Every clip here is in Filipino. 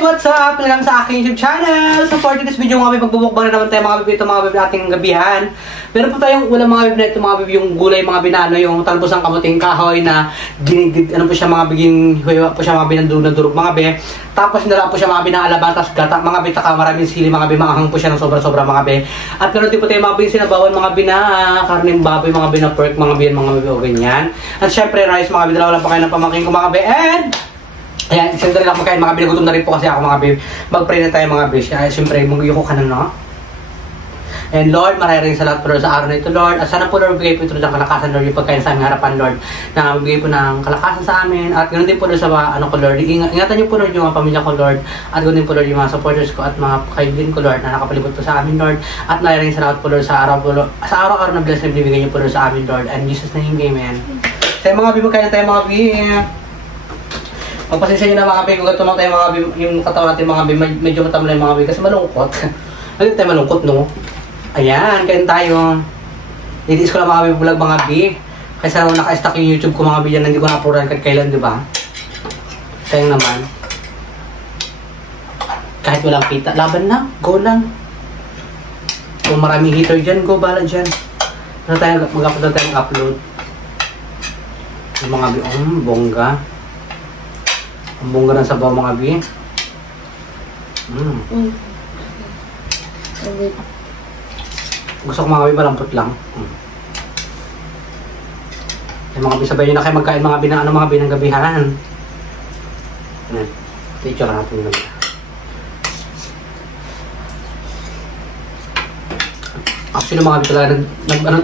guys! What's up? Welcome sa aking YouTube channel! So for this video mga baby, magbubukbang na naman tayo mga baby, ito mga baby ating gabihan. Meron po tayong ulam mga baby na ito mga baby, yung gulay mga binano, yung talbos ng kamuting kahoy na ano po siya mga biging huwa po siya mga binandurog mga baby. Tapos nila po siya mga baby ng alabatas gata mga baby, taka maraming sili mga baby, maanghang po siya ng sobra-sobra mga baby. At meron din po tayo mga baby sinabawan mga baby na karneng baboy mga baby na pork mga baby o ganyan. At syempre rice mga baby, dalawa lang pa kayo ng pamangking ko mga baby. And ayan, siyempre lang makain mga baby, nagutom na rin po kasi ako mga baby. Mag-pray na tayo mga baby. Siyempre, mag-yuko ka na, no? And Lord, maraming salamat po sa araw na ito, Lord. At sana po, Lord, bigay po ito ng kalakasan, Lord, yung pagkain sa aming harapan, Lord. Na bigay po ng kalakasan sa amin. At ganoon din po, Lord, sa ano ko, Lord. Ingatan niyo po, Lord, yung mga pamilya ko, Lord. At ganoon din po, Lord, yung mga supporters ko at mga kaibigan ko, Lord, na nakapalibot po sa amin, Lord. At maraming salamat po, Lord, sa araw po, Lord. Sa araw-araw na bless na binibigay niyo po, Lord, sa amin, Lord. And Jesus' name, amen. Sa mga baby, magkain tayo mga baby. Magpasensya nyo na mga baby, kung gatumang tayo mga baby, yung katawan natin mga baby, medyo matamlay mga baby, kasi malungkot. Hindi tayo malungkot, no? Ayan, kain tayo. Nitiis ko lang mga baby vlog mga baby. Kasi naka-stack yung YouTube ko mga baby yan, hindi ko na-uploadan kahit kailan, di ba? Kaya naman. Kahit walang kita, laban na, go lang. Kung maraming hater dyan, go bala dyan. Ano tayo, mag-upload tayo mag-upload. Yung mga baby, bongga. Ang bongga ng sabaw mga bi. Gusto ko mga bi malampot lang. Yung mga bi, sabay nyo na kayo magkain mga bi na ano mga bi ng gabihan. Ito lang natin yung gabi. Actually mga bi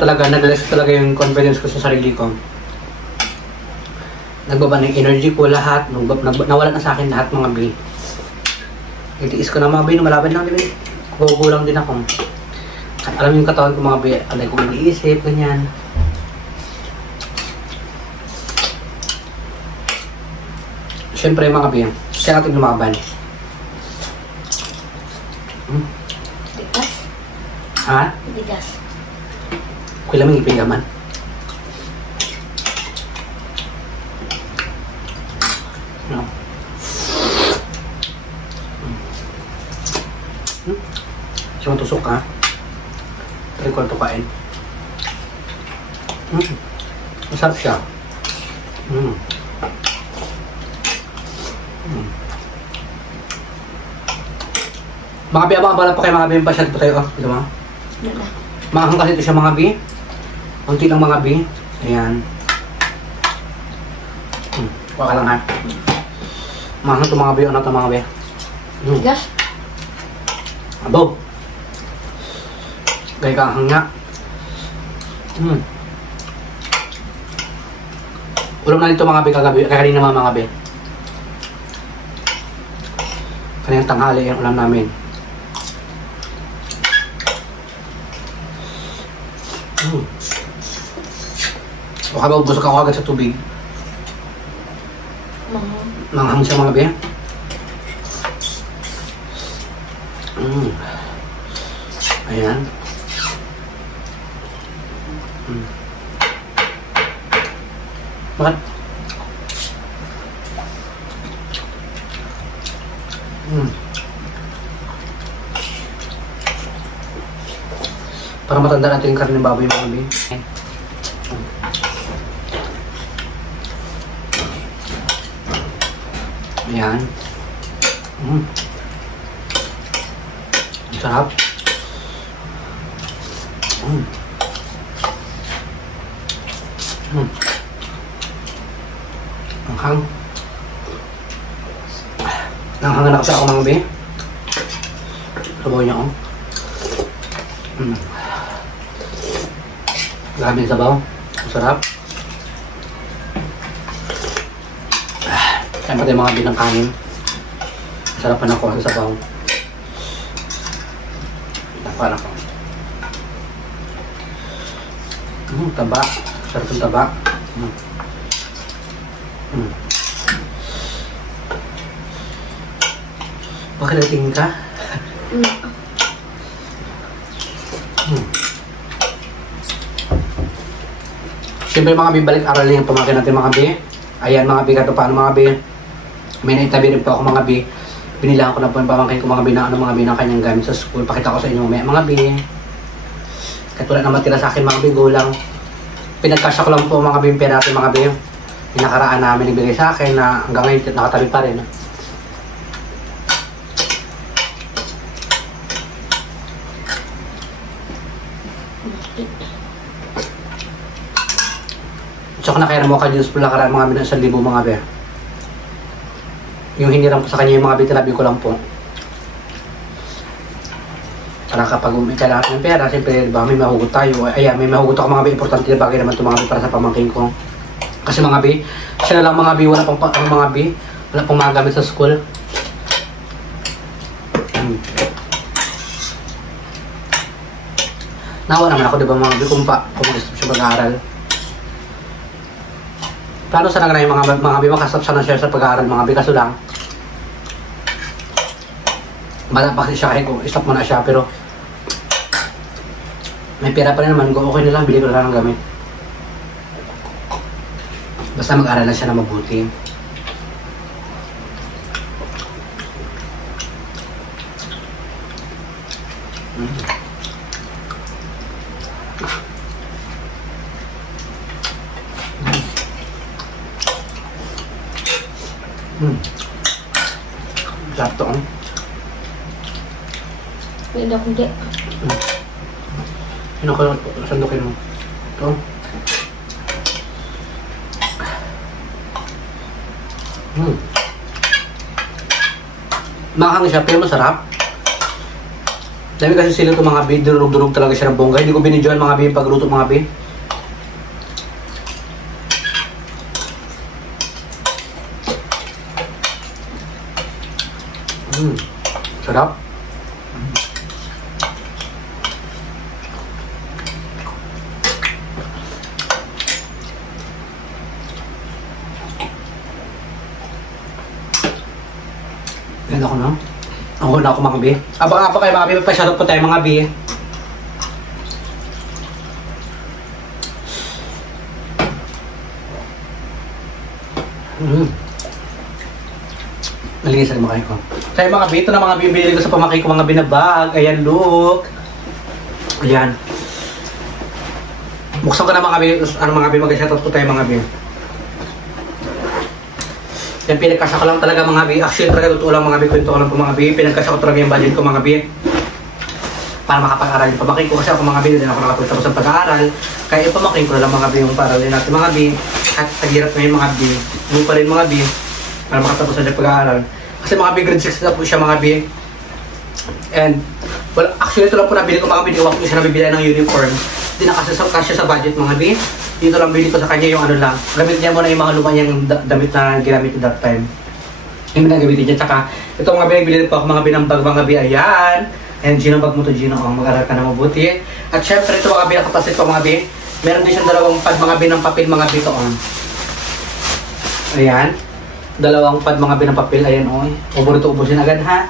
talaga, nadalas talaga yung confidence ko sa sarili ko. Nagbaba ng energy ko lahat, nawala na sa akin lahat mga bi. Itiis ko na mga bi, lumalaban lang din. Gugulang din ako. At alam yung katawan ko mga bi, alay ko iniisip, ganyan. Siyempre mga bi, kaya natin lumaban. Bigas? Ha? Bigas. Kuya lang yung ipin naman. No. Siya matusok ha. Try ko na ito kain. Masarap siya. Mga bi, abang-abang pa kayo mga bi. Pasyal po tayo. Ito mga. Maanghang kasi ito siya mga bi. Unti lang mga bi. Ayan. Waka lang ha. Maanghang ito mga bi. Ano ito mga bi? Bigas? Abo. Gaya ka ang nga. Ulam na nito mga bi kagabi. Kaya kanina mga bi. Kanyang tanghali yung ulam namin. Baka ba busok ako agad sa tubig. Manghang siya mga bi. Ayan. Bakit? Para matanda natin yung karne ng baboy mga bi. Ayan. Sarap. Anghang. Nanghangan na kasi ako mga bi. Sabaw niya ako. Grabe yung sabaw. Sarap. Kaya pati mga bi ng kanin. Sarapan ako sa sabaw. Parang ako. Taba. Sarap yung taba. Bakit natingin ka? Siyempre mga bi, balik aral yung pamangkin natin mga bi. Ayan mga bi, kato paano mga bi. May naitabi rin po ako mga bi. Binilang ko na po yung pamangkin ko mga binang mga binang kanyang gamit sa school. Pakita ko sa inyo mamaya mga bi. Katulad naman tira sa akin mga bigo lang. Pinagkasya ko lang po mga bi pera natin mga bi. Pinakaraan namin ibigay sa akin na hanggang ngayon nakatabi pa rin. Tsaka na kaya mo ka Diyos po nakaraan mga bi ng 1,000 mga bi. Yung hiniram ko sa kanya yung mga bi tinabi ko lang po. Para kapag kailangan ng pera, siyempre diba, may mahugot tayo. Ayan, may mahugot ako mga bi. Importante na bagay naman ito mga bi para sa pamangkin ko. Kasi mga bi, siya na lang mga bi, wala pang mga bi, wala pang mga gamit sa school. Nawa naman ako diba mga bi kung gusto siya mag-aaral. Plano sana na yung mga bi makasap sana siya sa pag-aaral mga bi, kaso lang bala pa kasi siya kahit kung stop mo na siya, pero may pera pa rin naman, okay na lang, bili ko na lang ng gamit. Basta mag-aaral na siya na mabuti. Sarap to. Pwede ako di. Ano ko sandukin mo? Ito. Mahang siya, pero masarap. Dami kasi sila ito mga bi, durug-durug talaga siya ng bongga. Hindi ko binidyoan mga bi, pagluto mga bi. Sarap. Ganda ko na. Ako na ako mga bi. Abang-abang kayo mga bi. Magpa-shoutout po tayo mga bi. Nalinis ang makay ko. Kaya mga bi, ito na mga bi. Binili ko sa pamakay ko mga binabag. Ayan, look. Ayan. Buksan ko na mga bi. Ano mga bi, mag-shoutout po tayo mga bi. Yan, pinagkasya ko lang talaga mga bi. Actually, talaga totoo lang mga bi. Kwento ko lang po mga bi. Pinagkasya ko talaga yung budget ko mga bi. Para makapag-aral yung pamakin ko. Kasi ako mga bi, hindi ako nakapagta ko sa pag-aaral. Kaya yung pamakin ko na lang mga bi yung paralin natin mga bi. At taghirap na yung mga bi. Mo pa rin mga bi. Para makatapos na yung pag-aaral. Kasi mga bi, grade 6 na po siya mga bi. And, well, actually ito lang po nabili ko mga bi. Hindi ko siya nabibili ng uniform. Hindi na kasi sa budget mga bi. Dito lang bili ko sa kanya yung ano lang. Gamit niya muna yung mga luma niyang damit na ginamit ko that time. Yung pinagamitin niya. Tsaka, ito mga binagbili po ako mga binambag mga bi. Ayan. And Gino, bag mo to Gino. Mag-aral ka na mabuti. At syempre ito mga bi, nakatasit ko mga bi. Meron din siyang dalawang pad mga bi ng papel mga bi to on. Ayan. Dalawang pad mga bi ng papel. Ayan o. Ubor ito ubusin agad ha.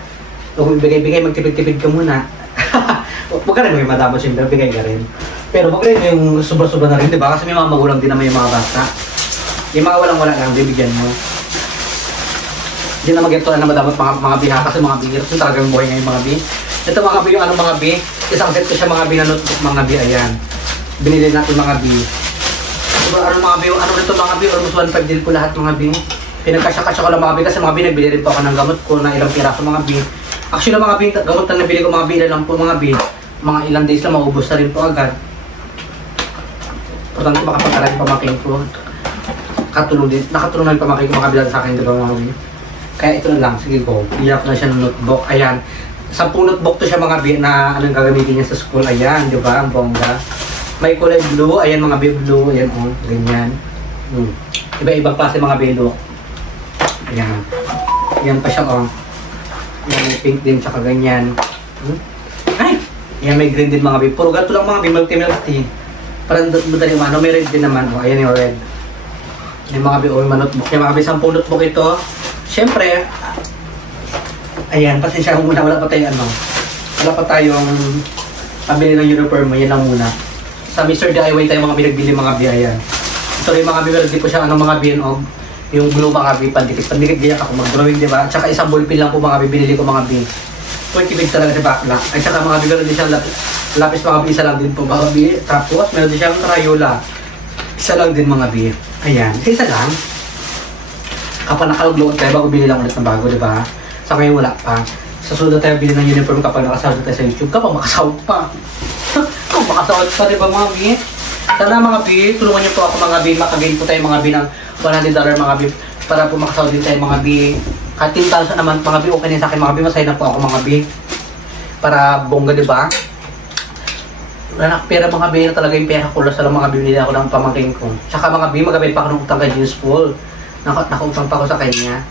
Huwag bigay-bigay, magtipid-tipid ka muna. Huwag ka rin may madamo siyempre, bigay ka rin. Pero wag rin yung sobra-sobra na rin, diba? Kasi may mga magulang din naman yung mga bata. Yung mga walang-wala lang, bibigyan mo. Hindi na mag-ito na madamot mga biha kasi mga bi. Ito talagang buhay ngayon mga bi. Ito mga bi yung ano mga bi. Isang set ko siya mga bi na notebook mga bi. Ayan. Binili natin mga bi. Diba ano mga bi? Ano nito mga bi? Almost 1.5 din po lahat mga bi. Pinagkasya-kasya ko lang mga bi kasi mga bi nagbili rin po ako ng gamot ko na ilang piraso mga bi. Actually mga bi, gamot na nabili ko mga bi lang po mga bi. Mga ilang days lang maubos na rin po agad. Importante makapag-aral yung pamakin ko. Nakatulong na yung pamakin ko makabilang sa akin, diba mga bi? Kaya ito na lang, sige go. Iyak na siya ng notebook. Ayan. 10 notebook to siya mga bi na anong gagamitin niya sa school. Ayan, di ba? Ang bongga. May kulay blue. Ayan mga bi blue. Ayan o. Ganyan. Iba-ibang klase mga bi look. Ayan. Ayan pa siya o. Ayan, may pink din tsaka ganyan. Ay! Ayan, may green din mga bi. Puro gato lang mga bi. Multi-milk tea. Parang madali ano, may red din naman. O, ayan yung red. Yung mga bi, o yung notebook. Yung mga bi, 10 notebook ito. Siyempre, ayan, pasensya kung muna, wala pa tayong ano. Wala pa tayong pabili ng uniform, yan lang muna. Sa Mr. DIY tayo mga binagbili mga bi, ayan. Ito rin mga bi, meron din po siya ano mga bi, o Yung glue mga B, pandikit ganyan ako mag-drawing, di ba? At saka isang ballpen lang po mga B, binili ko mga B. 20 big talaga si Bakla. At saka mga B, meron din siyang lapis mga B, isa lang din po mga B. Tapos meron din siyang Crayola. Isa lang din mga B. Ayan, isa lang. Kapag nakalog-load tayo, bago bili lang ulit ng bago, di ba? Sa ngayon wala pa. Sa sunod tayo bili ng uniform kapag nakasahod tayo sa YouTube. Kapag makasahod pa. Kapag makasahod pa, di ba mga B? Sana mga B, tulungan niyo po ako mga B. Makagain po tayo mga B ng $100 mga B. Para po makasahod din tayo mga B. Kahit 10,000 naman mga B, okay din sa akin mga B. Masaya na po ako mga B. Para bongga, di ba? Pera mga B na talaga yung pera ko. Sa lang mga B, nila ako ng pamangking ko. Tsaka mga B, magabay pa ako ng utang kay James Paul. Nakautang pa ako sa kanya.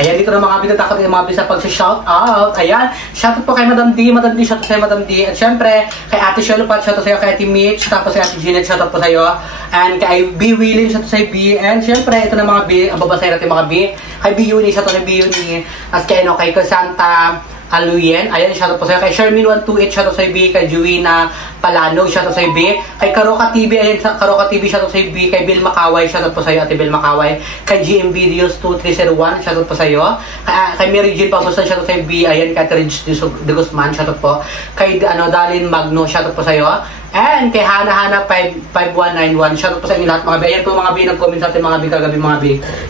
Ayan, dito na mga binatakot yung mga bisa pag-shoutout. Ayan, shoutout po kay Madam D. Madam D, shoutout sa'yo Madam D. At syempre, kay Ate Sholupat, shoutout sa'yo. Kay Ate Mitch, tapos kay Ate Jeanette, shoutout po sa'yo. And kay B. Willing, shoutout sa'yo B. And syempre, ito na mga B. Ang babasahin natin mga B. Kay B. Uni, shoutout sa'yo B. Uni. At kay Santa Aluyen, ayan, shoutout po sa'yo. Kay Shermin128, shoutout sa'yo B. Kay Juwina Palano, shoutout sa'yo B. Kay Karoka TV, ayan, Karoka TV, shoutout sa'yo B. Kay Bill Makaway, shoutout po sa'yo, Ate Bill Makaway. Kay GM Videos 2301, shoutout po sa'yo. Kay Mary Jane Pausosan, shoutout sa'yo B. Ayan, kay Ridge de Guzman, shoutout po. Kay Dalin Magno, shoutout po sa'yo. And kay Hana 5191, shoutout po sa inyo lahat mga B. Ayan po mga B, nag-comment sa atin mga B kagabi mga B.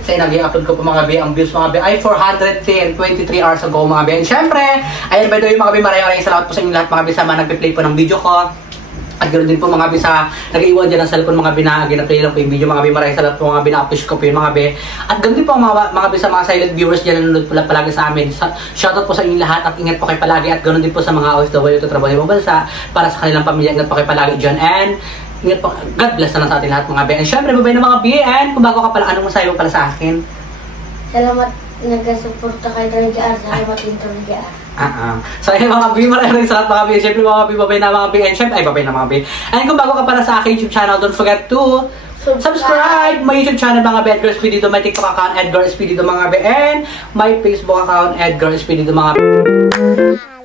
Sa inag-i-upload ko po mga B, ang views mga B ay 410, 23 hours ago mga B. And syempre, ayan by the way mga B, maraming salamat po sa inyo lahat mga B sa mga nag-play po ng video ko. At ganoon din po mga B sa nag-iwan dyan ng cellphone mga B na gina-play lang po yung video mga B. Maraming salamat po mga B na appreciate ko po yung mga B. At ganoon din po mga B sa mga silent viewers dyan na nanonood po palagi sa amin. Shoutout po sa inyo lahat at ingat po kayo palagi. At ganoon din po sa mga OFW to trabaho sa ibang bansa para sa kanilang pamilya. Ingat po kayo palagi dyan. And ingat po, God bless na lang sa ating lahat mga B. And syempre, babay na mga B. And kung bago ka pala, anong masayo pala sa akin? Salamat nagkasuporta kay Troyga. Salamat din Troyga. So ayun mga B, maraming salamat mga B. Siyempre mga B, babay na mga B. And syempre, ay babay na mga B. And kung bago ka pala sa aking YouTube channel, don't forget to subscribe my YouTube channel mga B, Edgar Espirido, my TikTok account Edgar Espirido mga B, and my Facebook account Edgar Espirido mga B.